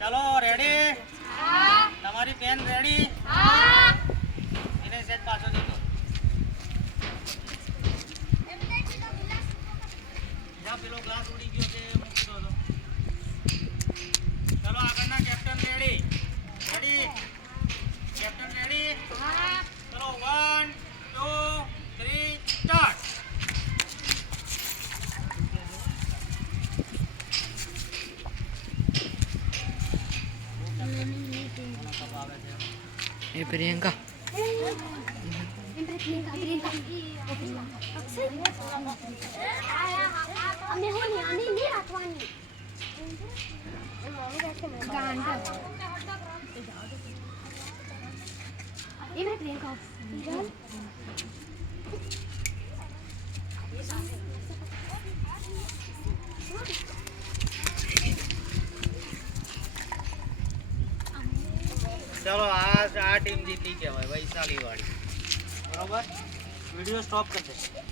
ચલો રેડી તમારી pen ready એને સેટ પાછો દીધો જા પેલો ગ્લાસ ઉડી ગયો છે મૂકી દો તો ચલો આગળના કેપ્ટન રેડી કેપ્ટન રેડી ચલો 1 2 3 સ્ટાર્ટ એ પ્રિયંકા અમે હોની આની નહીં રાખવાની પ્રિયંકા ચલો આ ટીમ જીતી કહેવાય વૈશાલી વાળી બરોબર વિડિયો સ્ટોપ કરી દે